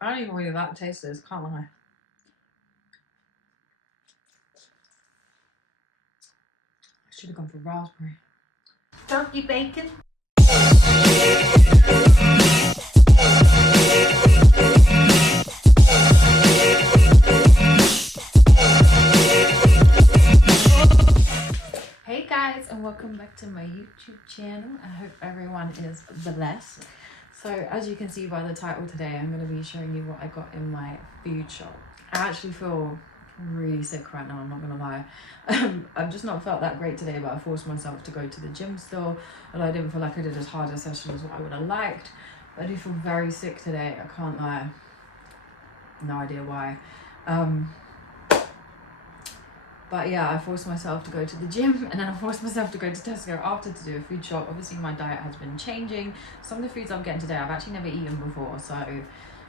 I don't even really like the taste of this, can't lie. I should have gone for raspberry. Turkey bacon. Hey guys, and welcome back to my YouTube channel. I hope everyone is blessed. So as you can see by the title today, I'm going to be showing you what I got in my food shop. I actually feel really sick right now, I'm not going to lie. I've just not felt that great today, but I forced myself to go to the gym still, and I didn't feel like I did as hard a session as what I would have liked. But I do feel very sick today, I can't lie. No idea why. But yeah, I forced myself to go to the gym, and then I forced myself to go to Tesco after to do a food shop. Obviously my diet has been changing. Some of the foods I'm getting today I've actually never eaten before, so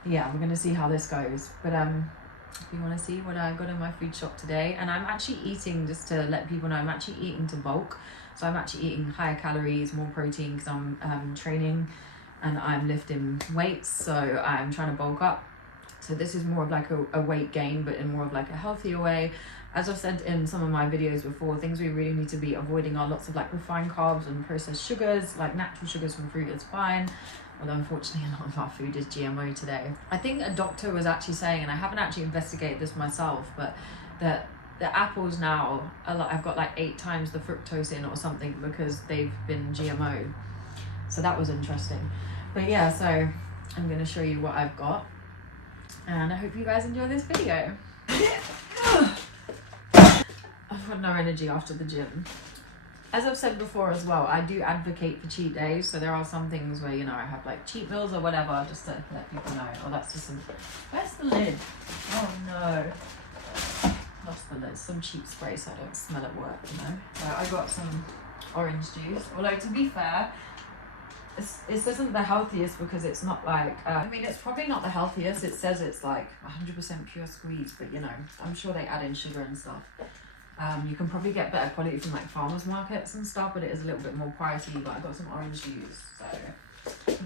yeah, we're going to see how this goes. But if you want to see what I got in my food shop today, and I'm actually eating, just to let people know, I'm actually eating to bulk. So I'm actually eating higher calories, more protein, because I'm training and I'm lifting weights, so I'm trying to bulk up. So this is more of like a weight gain, but in more of like a healthier way. As I've said in some of my videos before, things we really need to be avoiding are lots of like refined carbs and processed sugars. Like natural sugars from fruit is fine, although unfortunately a lot of our food is GMO today. I think a doctor was actually saying, and I haven't actually investigated this myself, but that the apples now are like, I've got like 8 times the fructose in or something because they've been GMO. So that was interesting. But yeah, so I'm going to show you what I've got, and I hope you guys enjoy this video. I've got no energy after the gym. As I've said before as well, I do advocate for cheat days. So there are some things where, you know, I have like cheat meals or whatever, just to let people know. Oh, that's just some... Where's the lid? Oh no. Lost the lid. Some cheap spray so I don't smell at work, you know. So I got some orange juice. Although to be fair, this isn't the healthiest because it's not like... I mean, it's probably not the healthiest. It says it's like 100% pure squeeze, but you know, I'm sure they add in sugar and stuff. You can probably get better quality from like farmers markets and stuff, but it is a little bit more pricey. But I got some orange juice, so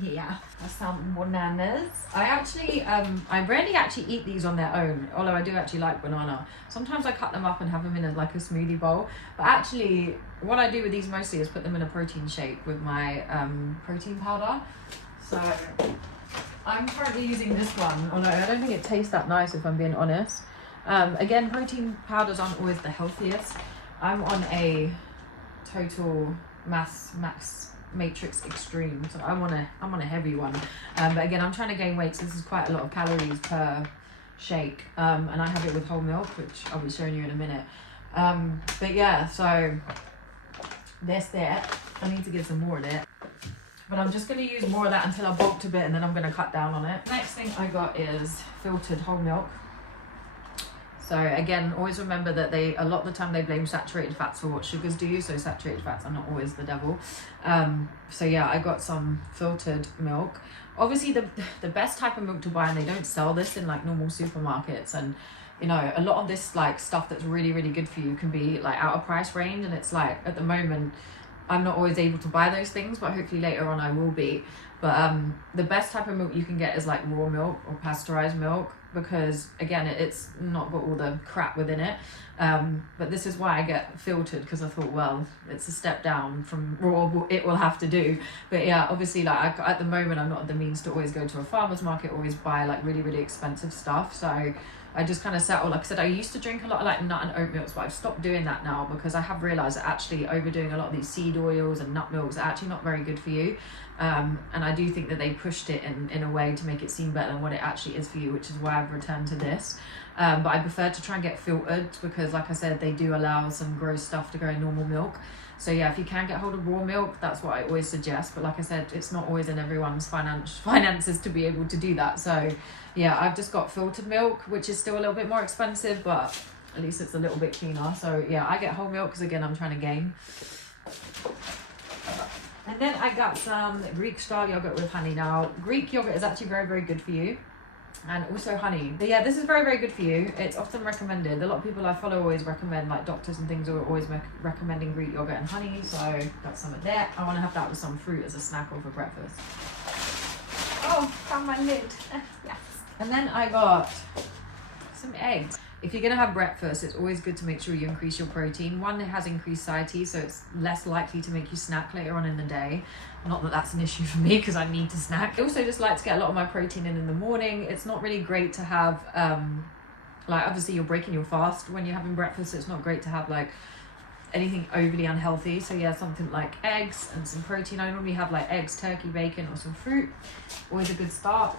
yeah, that's some bananas. I rarely actually eat these on their own, although I do actually like banana. Sometimes I cut them up and have them in like a smoothie bowl, but actually what I do with these mostly is put them in a protein shake with my protein powder. So I'm currently using this one, although I don't think it tastes that nice if I'm being honest. Again, protein powders aren't always the healthiest. I'm on a total max matrix extreme, so I'm on a heavy one. But again, I'm trying to gain weight, so this is quite a lot of calories per shake. And I have it with whole milk, which I'll be showing you in a minute. But yeah, so there's that. I need to give some more of it. But I'm just going to use more of that until I bulked a bit, and then I'm going to cut down on it. Next thing I got is filtered whole milk. So again, always remember that a lot of the time they blame saturated fats for what sugars do, so saturated fats are not always the devil. So yeah, I got some filtered milk. Obviously the best type of milk to buy, and they don't sell this in like normal supermarkets, and you know, a lot of this like stuff that's really, really good for you can be like out of price range, and it's like at the moment I'm not always able to buy those things, but hopefully later on I will be. But the best type of milk you can get is like raw milk or pasteurized milk, because again, it's not got all the crap within it. But this is why I get filtered, because I thought, well, it's a step down from raw, it will have to do. But yeah, obviously like at the moment I'm not at the means to always go to a farmer's market, always buy like really, really expensive stuff. So I just kind of settle. Like I said, I used to drink a lot of like nut and oat milks, but I've stopped doing that now because I have realized that actually overdoing a lot of these seed oils and nut milks are actually not very good for you. And I do think that they pushed it in a way to make it seem better than what it actually is for you, which is why I've returned to this. But I prefer to try and get filtered because, like I said, they do allow some gross stuff to go in normal milk. So yeah, if you can get hold of raw milk, that's what I always suggest. But like I said, it's not always in everyone's finances to be able to do that. So yeah, I've just got filtered milk, which is still a little bit more expensive, but at least it's a little bit cleaner. So yeah, I get whole milk because again, I'm trying to gain. And then I got some Greek style yogurt with honey. Now, Greek yogurt is actually very, very good for you. And also honey. But yeah, this is very, very good for you. It's often recommended. A lot of people I follow always recommend, like doctors and things are always recommending Greek yogurt and honey. So got some of that. I want to have that with some fruit as a snack or for breakfast. Oh, found my lid. Yes. And then I got some eggs. If you're gonna have breakfast, it's always good to make sure you increase your protein. One, it has increased satiety, so it's less likely to make you snack later on in the day. Not that that's an issue for me because I need to snack. I also just like to get a lot of my protein in the morning. It's not really great to have, like obviously you're breaking your fast when you're having breakfast. So it's not great to have like anything overly unhealthy. So yeah, something like eggs and some protein. I normally have like eggs, turkey, bacon, or some fruit. Always a good start.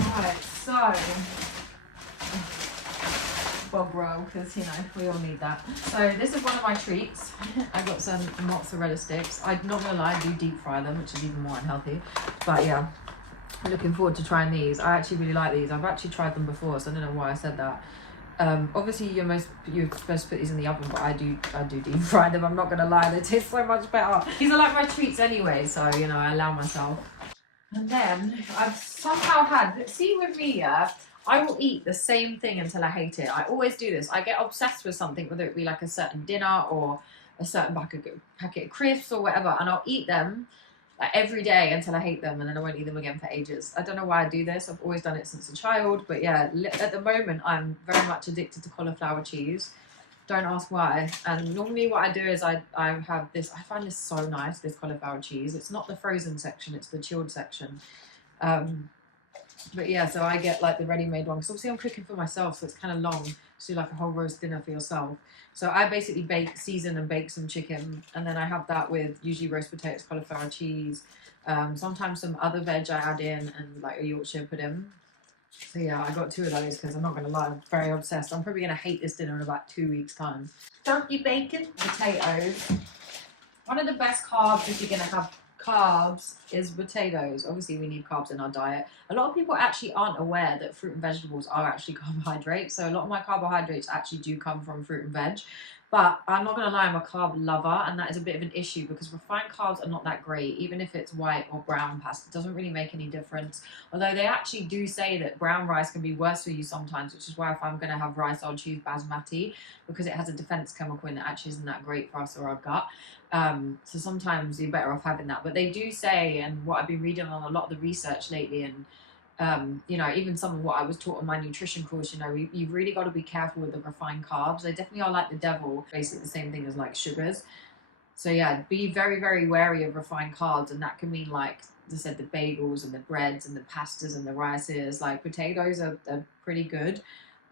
Alright, so bog roll, because you know we all need that. So this is one of my treats. I got some mozzarella sticks. I'm not gonna lie, I do deep fry them, which is even more unhealthy. But yeah, I'm looking forward to trying these. I actually really like these. I've actually tried them before, so I don't know why I said that. Obviously you're supposed to put these in the oven, but I do deep fry them. I'm not gonna lie, they taste so much better. These are like my treats anyway, so you know I allow myself. And then I've somehow had, see with me, yeah, I will eat the same thing until I hate it. I always do this. I get obsessed with something, whether it be like a certain dinner or a certain packet of crisps or whatever, and I'll eat them like every day until I hate them, and then I won't eat them again for ages. I don't know why I do this. I've always done it since a child, but yeah, at the moment I'm very much addicted to cauliflower cheese. Don't ask why. And normally what I do is I have this, I find this so nice, this cauliflower cheese. It's not the frozen section, it's the chilled section. But yeah, so I get like the ready-made one, because obviously I'm cooking for myself, so it's kind of long to do like a whole roast dinner for yourself. So I basically season and bake some chicken, and then I have that with usually roast potatoes, cauliflower cheese, sometimes some other veg I add in, and like a Yorkshire pudding. So yeah, I got 2 of those because I'm not going to lie, I'm very obsessed. I'm probably going to hate this dinner in about 2 weeks' time. Turkey bacon. Potatoes. One of the best carbs if you're going to have carbs is potatoes. Obviously we need carbs in our diet. A lot of people actually aren't aware that fruit and vegetables are actually carbohydrates. So a lot of my carbohydrates actually do come from fruit and veg. But I'm not going to lie, I'm a carb lover, and that is a bit of an issue because refined carbs are not that great. Even if it's white or brown pasta, it doesn't really make any difference. Although they actually do say that brown rice can be worse for you sometimes, which is why if I'm going to have rice, I'll choose basmati because it has a defense chemical in it that actually isn't that great for us or our gut. So sometimes you're better off having that. But they do say, and what I've been reading on a lot of the research lately, and you know, even some of what I was taught on my nutrition course, you know, you've really got to be careful with the refined carbs. They definitely are like the devil, basically the same thing as like sugars. So yeah, be very, very wary of refined carbs, and that can mean, like I said, the bagels and the breads and the pastas and the rices. Like potatoes are pretty good.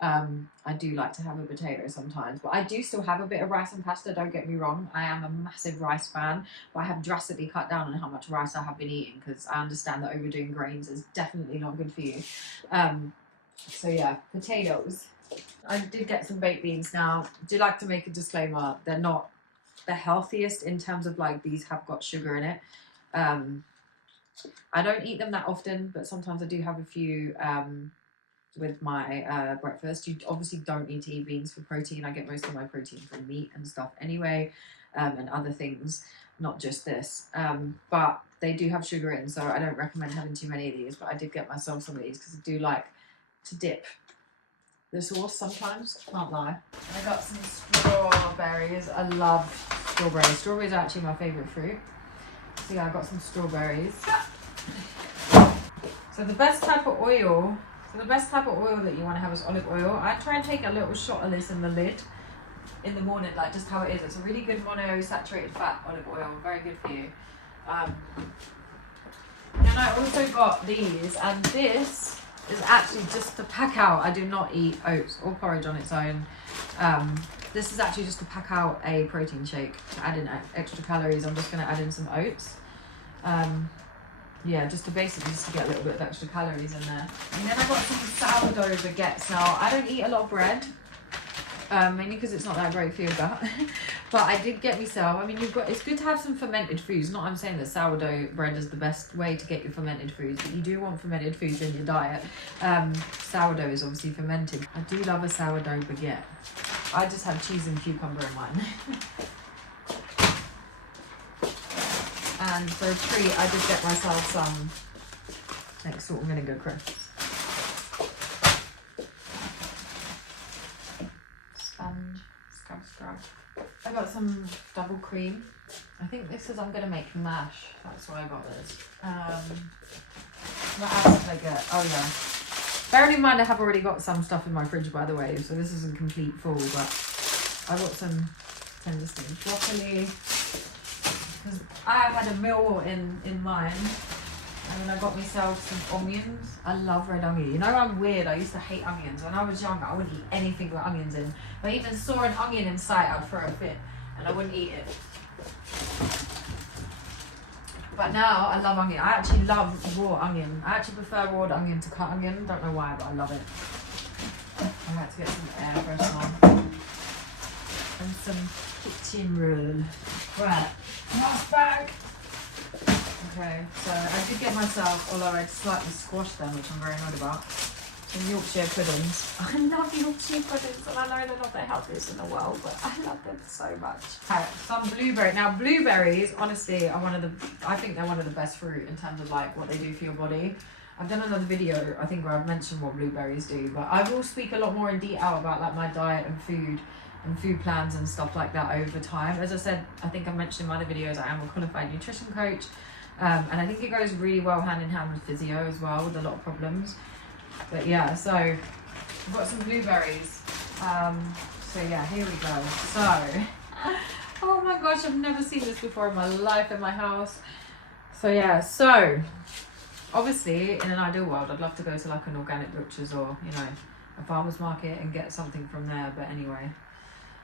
I do like to have a potato sometimes, but I do still have a bit of rice and pasta, don't get me wrong. I am a massive rice fan, but I have drastically cut down on how much rice I have been eating because I understand that overdoing grains is definitely not good for you. So yeah, potatoes. I did get some baked beans now. I do like to make a disclaimer, they're not the healthiest in terms of like these have got sugar in it. I don't eat them that often, but sometimes I do have a few with my breakfast. You obviously don't need to eat beans for protein. I get most of my protein from meat and stuff anyway, and other things, not just this. But they do have sugar in, so I don't recommend having too many of these, but I did get myself some of these because I do like to dip the sauce sometimes, can't lie. I got some strawberries. I love strawberries. Strawberries are actually my favourite fruit. So yeah, I got some strawberries. So the best type of oil that you want to have is olive oil. I try and take a little shot of this in the lid in the morning, like just how it is. It's a really good monounsaturated fat olive oil, very good for you. And I also got these, and this is actually just to pack out. I do not eat oats or porridge on its own. This is actually just to pack out a protein shake to add in extra calories. I'm just going to add in some oats. Yeah, just to get a little bit of extra calories in there. And then I got some sourdough baguettes. Now, I don't eat a lot of bread, mainly because it's not that great for your gut. But I did get myself, I mean, it's good to have some fermented foods. Not I'm saying that sourdough bread is the best way to get your fermented foods, but you do want fermented foods in your diet. Sourdough is obviously fermented. I do love a sourdough baguette. I just have cheese and cucumber in mine. And for a treat, I did get myself some like salt and vinegar crisps. Scrub. I got some double cream. I think this is, I'm going to make mash. That's why I got this. What else did I get? Oh yeah. Bearing in mind I have already got some stuff in my fridge, by the way, so this isn't complete full, but I got some tenders, broccoli, because I had a meal in mine, and then I got myself some onions. I love red onion. You know, I'm weird. I used to hate onions. When I was younger, I wouldn't eat anything with onions in. If I even saw an onion in sight, I'd throw a fit, and I wouldn't eat it. But now I love onion. I actually love raw onion. I actually prefer raw onion to cut onion. Don't know why, but I love it. I had to get some air freshener and some kitchen roll. Right, last bag. Okay, so I did get myself, although I slightly squashed them, which I'm very annoyed about, some Yorkshire puddings. I love Yorkshire puddings, and I know they're not the healthiest in the world, but I love them so much. Okay, some blueberry. Now, blueberries, honestly, are I think they're one of the best fruit in terms of like what they do for your body. I've done another video, I think, where I've mentioned what blueberries do, but I will speak a lot more in detail about like my diet and food plans and stuff like that over time. As I said, I think I mentioned in my other videos, I am a qualified nutrition coach. And I think it goes really well hand in hand with physio as well, with a lot of problems. But yeah, so I've got some blueberries. So yeah, here we go. So, oh my gosh, I've never seen this before in my life in my house. So yeah, so obviously in an ideal world, I'd love to go to like an organic butcher's or, you know, a farmer's market and get something from there. But anyway,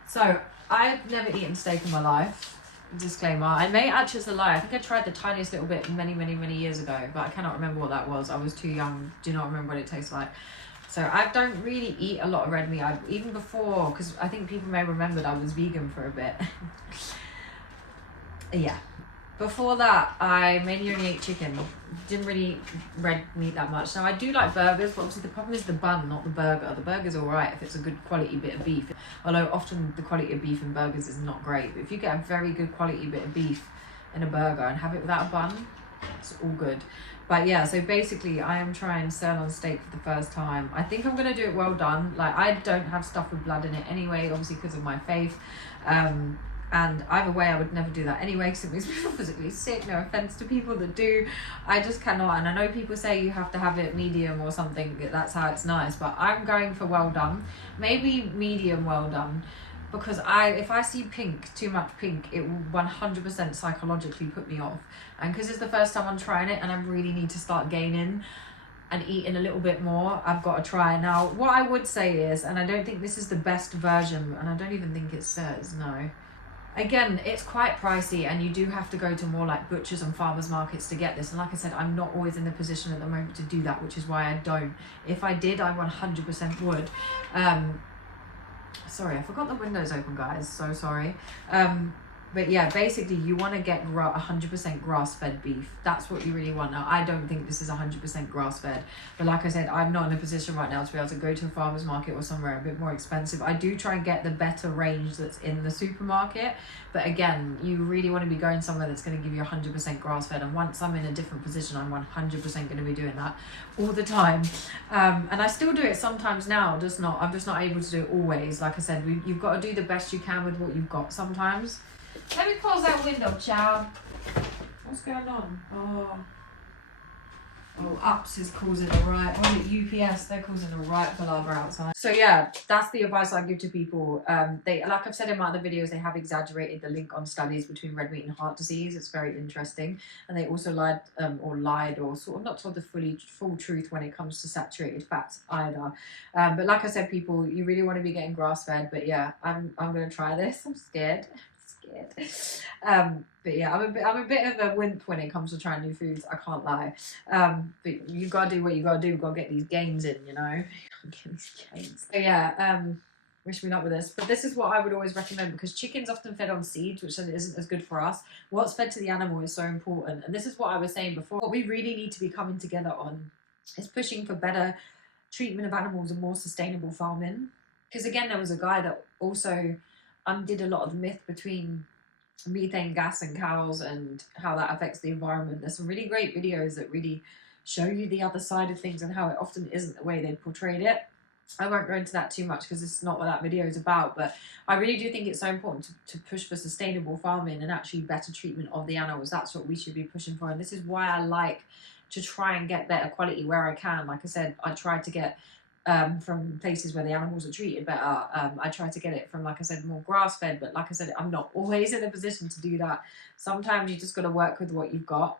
so I've never eaten steak in my life. Disclaimer, I may actually, it's a lie, I think I tried the tiniest little bit many years ago, but I cannot remember what that was. I was too young, do not remember what it tastes like. So I don't really eat a lot of red meat. Even before, because I think people may remember that I was vegan for a bit. Yeah, before that I mainly only ate chicken, didn't really eat red meat that much. Now I do like burgers, but obviously the problem is the bun, not the burger. The burger's alright if it's a good quality bit of beef, although often the quality of beef in burgers is not great. But if you get a very good quality bit of beef in a burger and have it without a bun, it's all good. But yeah, so basically I am trying sirloin steak for the first time. I think I'm going to do it well done. Like, I don't have stuff with blood in it anyway, obviously because of my faith. And either way, I would never do that anyway, because it makes me feel physically sick. No offense to people that do. I just cannot. And I know people say you have to have it medium or something. That's how it's nice. But I'm going for well done. Maybe medium well done. Because if I see pink, too much pink, it will 100% psychologically put me off. And because it's the first time I'm trying it and I really need to start gaining and eating a little bit more, I've got to try. Now, what I would say is, and I don't think this is the best version, and I don't even think it says, no. Again, it's quite pricey, and you do have to go to more like butchers and farmers markets to get this. And like I said, I'm not always in the position at the moment to do that, which is why I don't. If I did, I 100% would. Sorry, I forgot the windows open, guys. So sorry. But yeah, basically you want to get 100% grass-fed beef. That's what you really want. Now, I don't think this is 100% grass-fed. But like I said, I'm not in a position right now to be able to go to a farmer's market or somewhere a bit more expensive. I do try and get the better range that's in the supermarket. But again, you really want to be going somewhere that's going to give you 100% grass-fed. And once I'm in a different position, I'm 100% going to be doing that all the time. And I still do it sometimes now, I'm just not able to do it always. Like I said, you've got to do the best you can with what you've got sometimes. Let me close that window, child. What's going on? Oh, Ups is causing a riot. What is it, UPS? They're causing a riot palaver outside. So yeah, that's the advice I give to people. They, like I've said in my other videos, they have exaggerated the link on studies between red meat and heart disease. It's very interesting. And they also lied or sort of not told the full truth when it comes to saturated fats either. But like I said, people, you really want to be getting grass-fed. But yeah, I'm going to try this. I'm scared. But yeah, I'm a bit of a wimp when it comes to trying new foods, I can't lie. But you gotta do what you gotta do. You've gotta get these gains in, you know. Get these gains. So yeah, wish me luck with this. But this is what I would always recommend, because chicken's often fed on seeds, which isn't as good for us. What's fed to the animal is so important. And this is what I was saying before. What we really need to be coming together on is pushing for better treatment of animals and more sustainable farming. Because again, there was a guy that also undid a lot of the myth between methane gas and cows and how that affects the environment. There's some really great videos that really show you the other side of things and how it often isn't the way they portrayed it. I won't go into that too much because it's not what that video is about, but I really do think it's so important to push for sustainable farming and actually better treatment of the animals. That's what we should be pushing for, and this is why I like to try and get better quality where I can. Like I said, I try to get from places where the animals are treated better. I try to get it from, like I said, more grass fed, but like I said, I'm not always in a position to do that. Sometimes you just got to work with what you've got.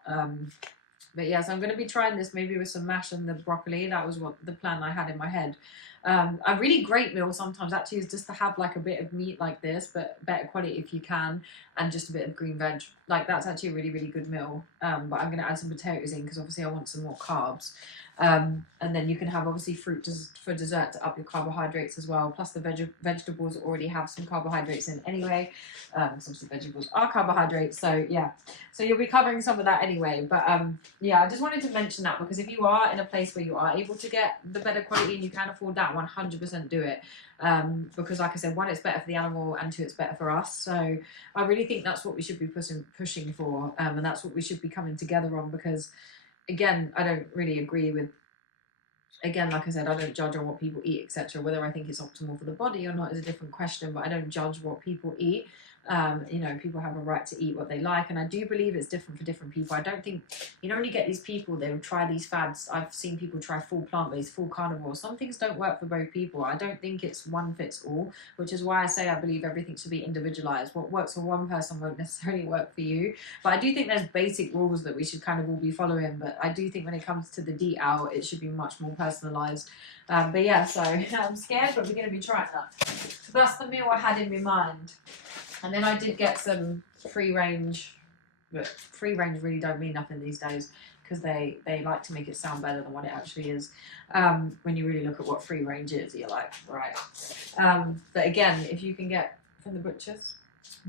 But yeah, so I'm going to be trying this maybe with some mash and the broccoli. That was what the plan I had in my head. A really great meal sometimes actually is just to have like a bit of meat like this, but better quality if you can, and just a bit of green veg. Like that's actually a really, really good meal. But I'm going to add some potatoes in because obviously I want some more carbs. And then you can have obviously fruit for dessert to up your carbohydrates as well. Plus the vegetables already have some carbohydrates in anyway. So obviously vegetables are carbohydrates. So yeah, so you'll be covering some of that anyway. But yeah, I just wanted to mention that because if you are in a place where you are able to get the better quality and you can afford that, 100% do it. Because like I said, one, it's better for the animal, and two, it's better for us. So I really think that's what we should be pushing for, and that's what we should be coming together on, because again, I don't really agree with, again, like I said, I don't judge on what people eat, etc. Whether I think it's optimal for the body or not is a different question, but I don't judge what people eat. You know, people have a right to eat what they like, and I do believe it's different for different people. I don't think, you know, when you get these people, they'll try these fads. I've seen people try full plant-based, full carnivore. Some things don't work for both people. I don't think it's one fits all, which is why I say I believe everything should be individualized. What works for one person won't necessarily work for you. But I do think there's basic rules that we should kind of all be following. But I do think when it comes to the DEAT out, it should be much more personalized. But yeah, so I'm scared, but we're going to be trying that. So that's the meal I had in my mind. And then I did get some free range, but free range really don't mean nothing these days, because they like to make it sound better than what it actually is. When you really look at what free range is, you're like, right. But again, if you can get from the butchers,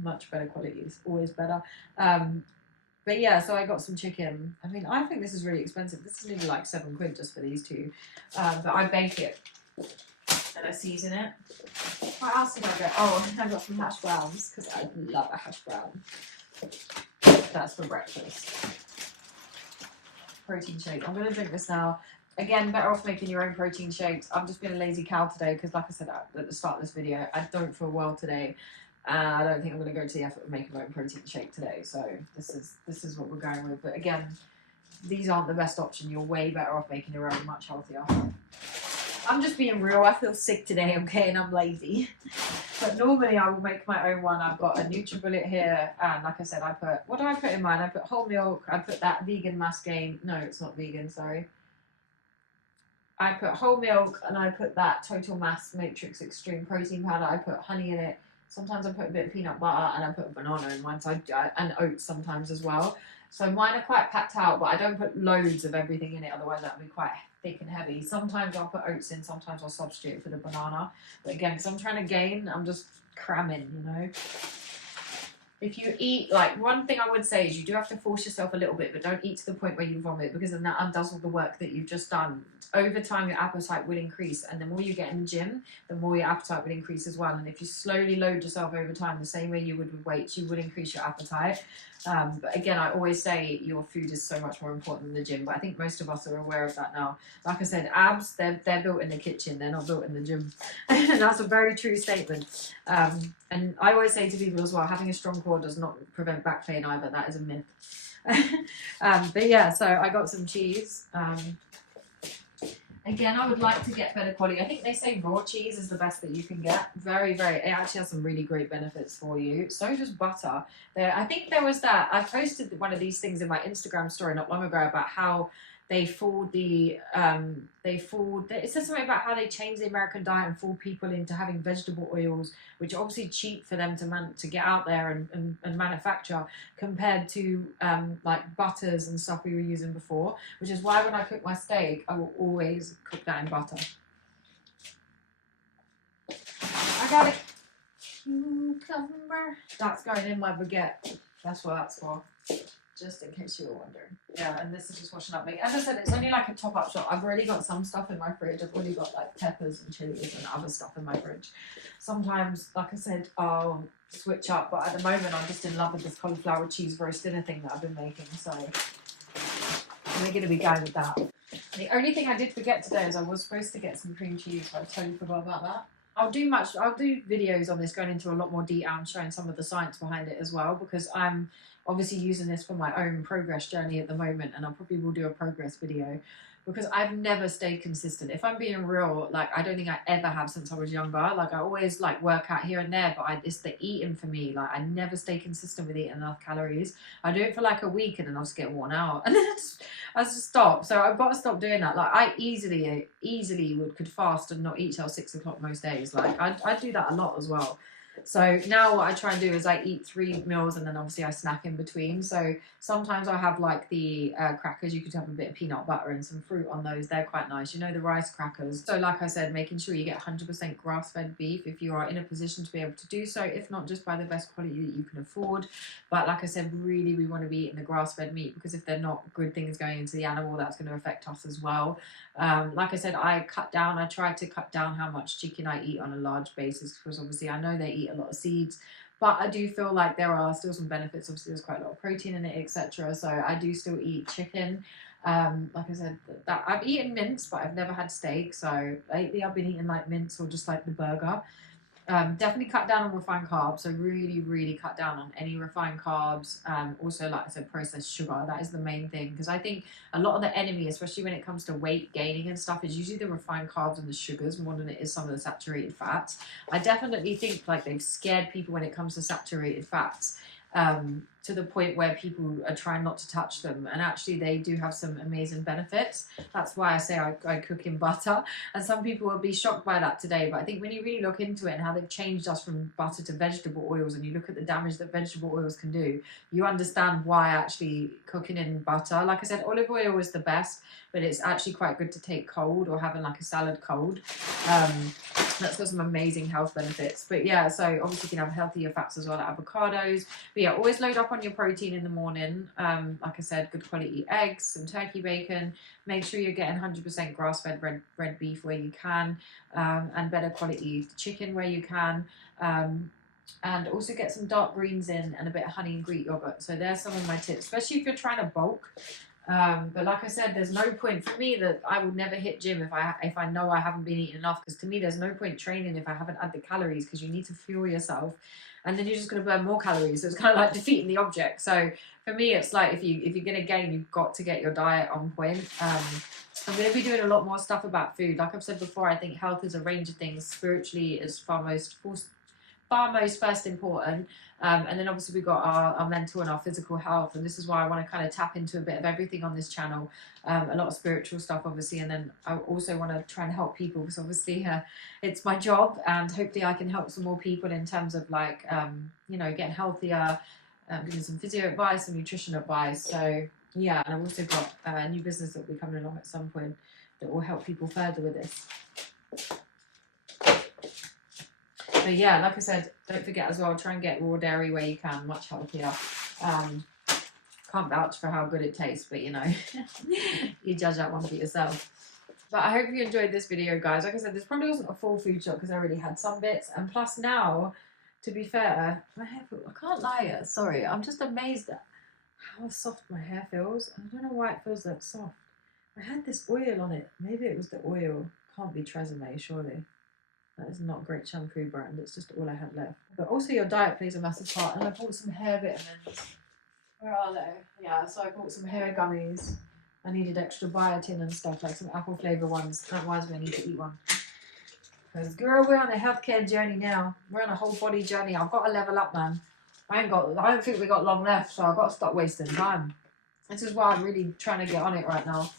much better quality is always better. But yeah, so I got some chicken. I mean, I think this is really expensive. This is nearly like £7 just for these two. But I bake it and I season it. What else did I get? Oh, I got some hash browns because I love a hash brown. That's for breakfast. Protein shake. I'm going to drink this now. Again, better off making your own protein shakes. I've just been a lazy cow today because, like I said at the start of this video, I don't feel well today. I don't think I'm going to go to the effort of making my own protein shake today. So this is what we're going with. But again, these aren't the best option. You're way better off making your own, much healthier. I'm just being real. I feel sick today, okay, and I'm lazy. But normally I will make my own one. I've got a NutriBullet here, and like I said, what do I put in mine? I put whole milk. I put that vegan Mascane. No, it's not vegan. Sorry. I put whole milk, and I put that Total Mass Matrix Extreme Protein Powder. I put honey in it. Sometimes I put a bit of peanut butter, and I put a banana in mine, and oats sometimes as well. So mine are quite packed out, but I don't put loads of everything in it, otherwise that would be quite thick and heavy. Sometimes I'll put oats in, sometimes I'll substitute for the banana. But again, because I'm trying to gain, I'm just cramming, you know. If you eat, like, one thing I would say is you do have to force yourself a little bit, but don't eat to the point where you vomit, because then that undoes all the work that you've just done. Over time, your appetite will increase, and the more you get in the gym, the more your appetite will increase as well. And if you slowly load yourself over time, the same way you would with weights, you would increase your appetite. But again, I always say your food is so much more important than the gym, but I think most of us are aware of that now. Like I said, abs, they're built in the kitchen, they're not built in the gym. And that's a very true statement. And I always say to people as well, having a strong core does not prevent back pain either. That is a myth. But yeah, so I got some cheese. Again, I would like to get better quality. I think they say raw cheese is the best that you can get. It actually has some really great benefits for you. So does butter. I think there was that, I posted one of these things in my Instagram story not long ago about how they fooled it says something about how they changed the American diet and fooled people into having vegetable oils, which are obviously cheap for them to get out there and manufacture, compared to like butters and stuff we were using before, which is why when I cook my steak, I will always cook that in butter. I got a cucumber. That's going in my baguette. That's what that's for. Just in case you were wondering. Yeah, and this is just washing up. As I said, it's only like a top-up shop. I've already got some stuff in my fridge. I've already got like peppers and chilies and other stuff in my fridge. Sometimes, like I said, I'll switch up, but at the moment I'm just in love with this cauliflower cheese roast dinner thing that I've been making, so we're going to be going with that. The only thing I did forget today is I was supposed to get some cream cheese, but I totally forgot about that. I'll do videos on this going into a lot more detail and showing some of the science behind it as well, because I'm obviously using this for my own progress journey at the moment, and I probably will do a progress video because I've never stayed consistent. If I'm being real, like I don't think I ever have since I was younger. Like I always like work out here and there, but it's the eating for me. Like I never stay consistent with eating enough calories. I do it for like a week and then I'll just get worn out and then I just stop. So I've got to stop doing that. Like I easily could fast and not eat till 6 o'clock most days. Like I do that a lot as well. So now what I try and do is I eat 3 meals and then obviously I snack in between. So sometimes I have like the crackers. You could have a bit of peanut butter and some fruit on those. They're quite nice. You know, the rice crackers. So like I said, making sure you get 100% grass-fed beef if you are in a position to be able to do so. If not, just buy the best quality that you can afford. But like I said, really we want to be eating the grass-fed meat, because if they're not good things going into the animal, that's going to affect us as well. Like I said, I try to cut down how much chicken I eat on a large basis, because obviously I know they eat a lot of seeds, but I do feel like there are still some benefits. Obviously there's quite a lot of protein in it, etc. So I do still eat chicken. Like I said, that I've eaten mince, but I've never had steak. So lately I've been eating like mince or just like the burger. Definitely cut down on refined carbs. So really cut down on any refined carbs. Also, like I said, processed sugar. That is the main thing, because I think a lot of the enemy, especially when it comes to weight gaining and stuff, is usually the refined carbs and the sugars more than it is some of the saturated fats. I definitely think like they've scared people when it comes to saturated fats. To the point where people are trying not to touch them, and actually they do have some amazing benefits. That's why I say I cook in butter, and some people will be shocked by that today, but I think when you really look into it and how they've changed us from butter to vegetable oils, and you look at the damage that vegetable oils can do, you understand why actually cooking in butter, like I said, olive oil is the best, but it's actually quite good to take cold or having like a salad cold. That's got some amazing health benefits. But yeah, so obviously you can have healthier fats as well, like avocados. But yeah, always load up on your protein in the morning. Like I said, good quality eggs, some turkey bacon. Make sure you're getting 100% grass-fed red beef where you can, and better quality chicken where you can. And also get some dark greens in and a bit of honey and Greek yogurt. So there's some of my tips, especially if you're trying to bulk. But like I said, there's no point for me that I would never hit gym if I know I haven't been eating enough, because to me there's no point training if I haven't had the calories, because you need to fuel yourself and then you're just going to burn more calories. So it's kind of like defeating the object. So for me it's like if you're going to gain, you've got to get your diet on point. I'm going to be doing a lot more stuff about food. Like I've said before, I think health is a range of things. Spiritually is far most first important. And then obviously we've got our mental and our physical health, and this is why I want to kind of tap into a bit of everything on this channel. A lot of spiritual stuff obviously, and then I also want to try and help people, because obviously it's my job, and hopefully I can help some more people in terms of like you know, getting healthier, giving some physio advice and nutrition advice. So yeah, and I've also got a new business that will be coming along at some point that will help people further with this. So yeah, like I said, don't forget as well, try and get raw dairy where you can, much healthier. Can't vouch for how good it tastes, but you know, you judge that one for yourself. But I hope you enjoyed this video, guys. Like I said, this probably wasn't a full food shot because I already had some bits. And plus now, to be fair, my hair feels, I can't lie, sorry, I'm just amazed at how soft my hair feels. I don't know why it feels that soft. I had this oil on it. Maybe it was the oil. Can't be Tresemme, surely. That is not a great shampoo brand. It's just all I had left. But also your diet plays a massive part. And I bought some hair vitamins. Where are they? Yeah, so I bought some hair gummies. I needed extra biotin and stuff, like some apple flavour ones. That reminds me I need to eat one. Because girl, we're on a healthcare journey now. We're on a whole body journey. I've got to level up, man. I don't think we got long left, so I've got to stop wasting time. This is why I'm really trying to get on it right now.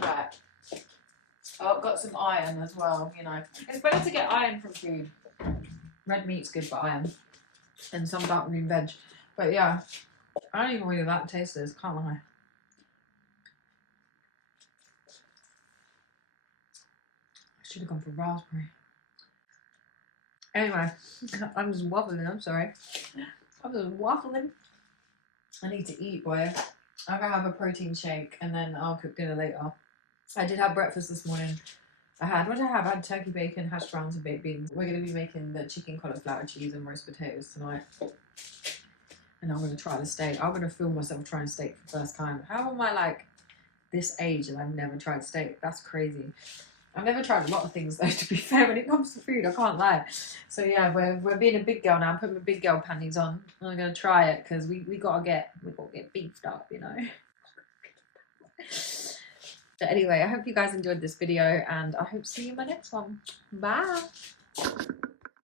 Right. Oh, I've got some iron as well, you know. It's better to get iron from food. Red meat's good for iron. And some dark green veg. But yeah, I don't even really like the taste of this, can't lie. I should have gone for raspberry. Anyway, I'm just waffling, I'm sorry. I'm just waffling. I need to eat, boy. I'm gonna have a protein shake and then I'll cook dinner later. I did have breakfast this morning. What did I have? I had turkey bacon, hash browns and baked beans. We're going to be making the chicken cauliflower cheese and roast potatoes tonight. And I'm going to try the steak. I'm going to film myself trying steak for the first time. How am I like this age and I've never tried steak? That's crazy. I've never tried a lot of things though, to be fair, when it comes to food, I can't lie. So yeah, we're being a big girl now. I'm putting my big girl panties on. I'm gonna try it because we gotta get beefed up, you know. But anyway, I hope you guys enjoyed this video and I hope to see you in my next one. Bye.